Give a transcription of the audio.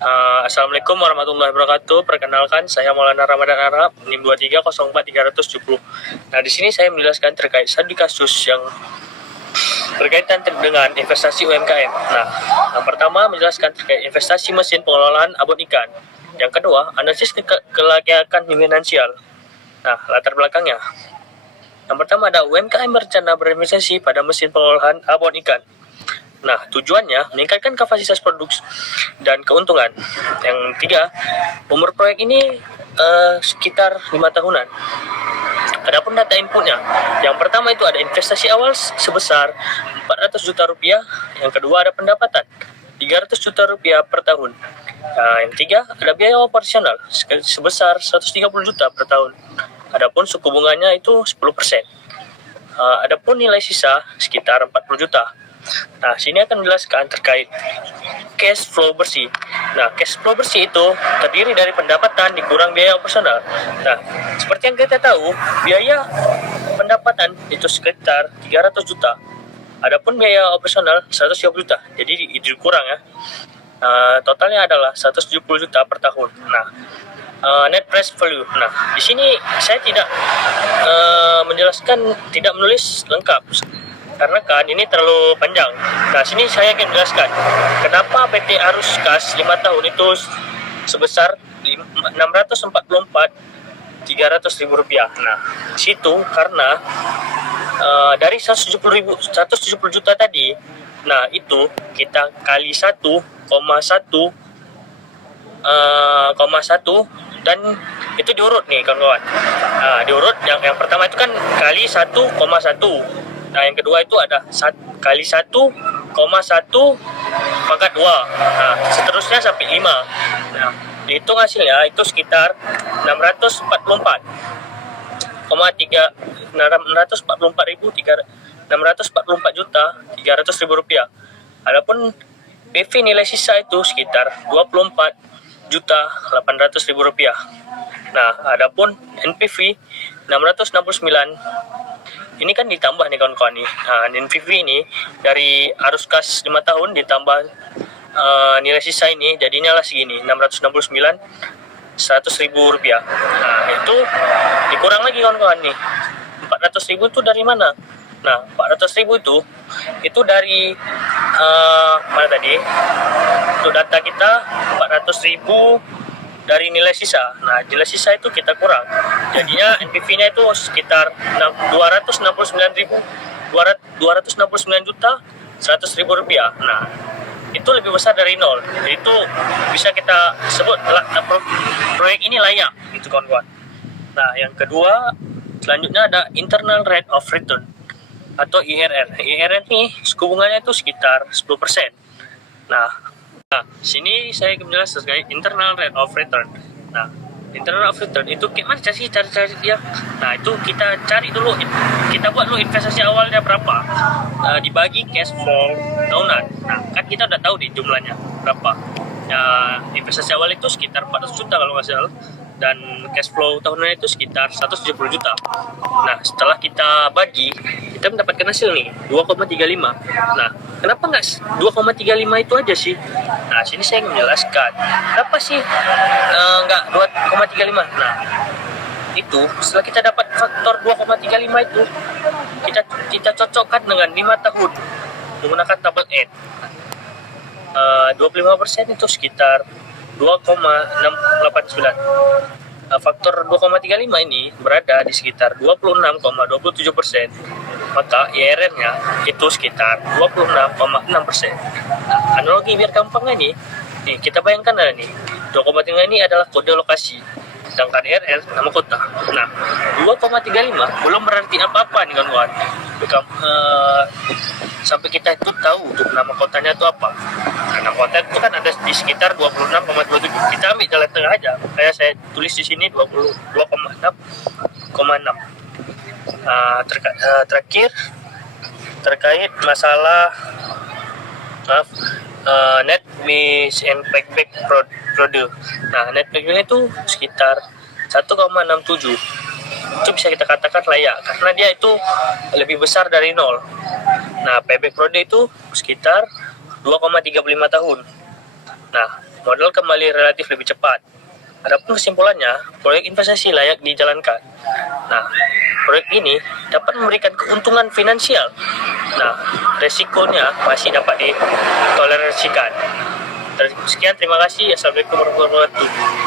Assalamualaikum warahmatullahi wabarakatuh. Perkenalkan, saya Maulana Ramadan Arab, NIM 2304370. Nah, di sini saya menjelaskan terkait studi kasus yang berkaitan dengan investasi UMKM. Nah, yang pertama menjelaskan terkait investasi mesin pengelolaan abon ikan. Yang kedua, analisis kelayakan finansial. Nah, latar belakangnya. Yang pertama ada UMKM berencana berinvestasi pada mesin pengelolaan abon ikan. Nah, tujuannya meningkatkan kapasitas produksi dan keuntungan. Yang ketiga, umur proyek ini sekitar 5 tahunan. Adapun data inputnya, yang pertama itu ada investasi awal sebesar 400 juta rupiah, yang kedua ada pendapatan 300 juta rupiah per tahun. Nah, yang ketiga ada biaya operasional sebesar 130 juta per tahun. Adapun suku bunganya itu 10%. Adapun nilai sisa sekitar 40 juta. Nah, sini akan menjelaskan terkait cash flow bersih. Nah, cash flow bersih itu terdiri dari pendapatan dikurang biaya operasional. Nah, seperti yang kita tahu, biaya pendapatan itu sekitar 300 juta. Adapun biaya operasional 130 juta. Jadi dikurang ya. Totalnya adalah 170 juta per tahun. Nah, net present value. Nah, di sini saya tidak tidak menulis lengkap karena kan ini terlalu panjang. Nah, sini saya akan menjelaskan kenapa PT Arus Kas 5 tahun itu sebesar 644.300.000 rupiah. Nah, situ karena dari 170 juta tadi, nah itu kita kali 1,1 dan itu diurut nih kawan-kawan. Nah, diurut yang pertama itu kan kali 1,1. Nah, yang kedua itu ada kali 1,1 pangkat 2. Nah, seterusnya sampai 5. Nah, dihitung hasilnya itu sekitar 644 juta 300.000 rupiah. Adapun PV nilai sisa itu sekitar 24 juta 800.000 rupiah. Nah, adapun NPV 669 ini kan ditambah nih kawan-kawan nih. Nah, NPV ini dari arus kas 5 tahun ditambah nilai sisa ini jadinya lah segini 669 100.000 rupiah. Nah, itu dikurang lagi kawan-kawan nih. 400.000 itu dari mana? Nah, 400.000 itu dari mana tadi? Itu data kita 400.000 dari nilai sisa. Nah, nilai sisa itu kita kurang. Jadinya NPV-nya itu sekitar 269 juta 100.000 rupiah. Nah, itu lebih besar dari nol. Itu bisa kita sebut proyek ini layak gitu kawan-kawan. Nah, yang kedua selanjutnya ada internal rate of return atau IRR. IRR ini suku bunganya itu sekitar 10%. Nah, sini saya akan menjelaskan terkait internal rate of return. Nah, internal rate of return itu gimana sih cari dia? Nah, itu kita cari dulu, kita buat dulu investasi awalnya berapa, dibagi cash flow tahunan. Nah, kan kita udah tahu di jumlahnya berapa. Investasi awal itu sekitar 400 juta kalau nggak salah, dan cash flow tahunan itu sekitar 170 juta. Nah, setelah kita bagi, kita mendapatkan hasil nih 2,35. Nah, kenapa nggak 2,35 itu aja sih? Nah, sini saya menjelaskan kenapa sih nggak 2,35. Nah, itu setelah kita dapat faktor 2,35 itu kita cocokkan dengan 5 tahun menggunakan tabel N. 25% itu sekitar 2,689. Faktor 2,35 ini berada di sekitar 26,27%. Maka IRR-nya itu sekitar 26,6%. Nah, analogi biar gampang nih kita bayangkan ada nih 2,3 ini adalah kode lokasi, sedangkan IRR nama kota. Nah, 2,35 belum berarti apa-apa nih kawan-kawan. Sampai kita itu tahu untuk nama kotanya itu apa. Nah, kota itu kan ada di sekitar 26,27. Kita ambil jalan tengah aja. Kayak saya tulis di sini 22,6,6. Terakhir terkait masalah net miss and payback product. Nah, net payback itu sekitar 1,67. Itu bisa kita katakan layak karena dia itu lebih besar dari 0. Nah, payback product itu sekitar 2,35 tahun. Nah, modal kembali relatif lebih cepat. Adapun kesimpulannya, proyek investasi layak dijalankan. Nah, proyek ini dapat memberikan keuntungan finansial. Nah, resikonya masih dapat ditoleransikan. Sekian, terima kasih. Assalamualaikum warahmatullahi wabarakatuh.